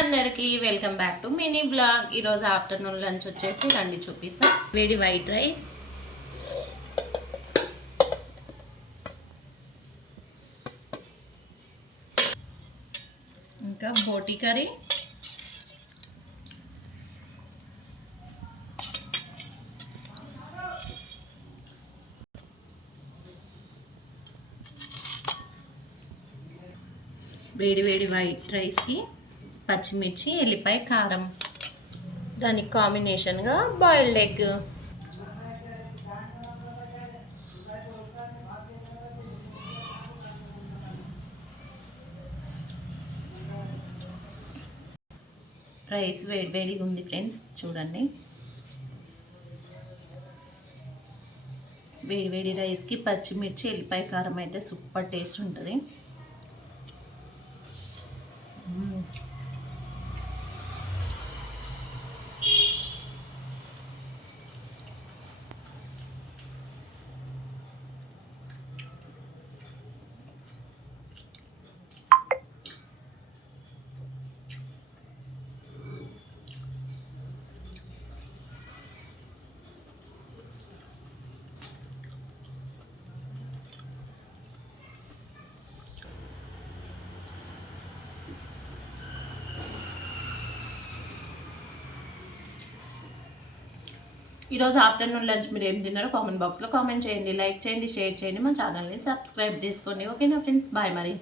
అందరికీ welcome back to mini blog. ఈరోజు afternoon lunch వచ్చేసి రండి చూపిస్తా. వేడి వైట్ రైస్, ఇంకా బోటి కర్రీ, వేడి వేడి వైట్ రైస్కి పచ్చిమిర్చి, ఎల్లిపాయ, కారం, దానికి కాంబినేషన్గా బాయిల్డ్ ఎగ్. రైస్ వేడి వేడిగా ఉంది ఫ్రెండ్స్, చూడండి. వేడి వేడి రైస్కి పచ్చిమిర్చి, ఎల్లిపాయ, కారం అయితే సూపర్ టేస్ట్ ఉంటుంది. ఈరోజు ఆఫ్టర్నూన్ లంచ్ మీరు ఏం తిన్నారో కామెంట్ బాక్స్లో కామెంట్ చేయండి, లైక్ చేయండి, షేర్ చేయండి, మా ఛానల్ని సబ్స్క్రైబ్ చేసుకోండి. ఓకేనా ఫ్రెండ్స్, బాయ్ మరి.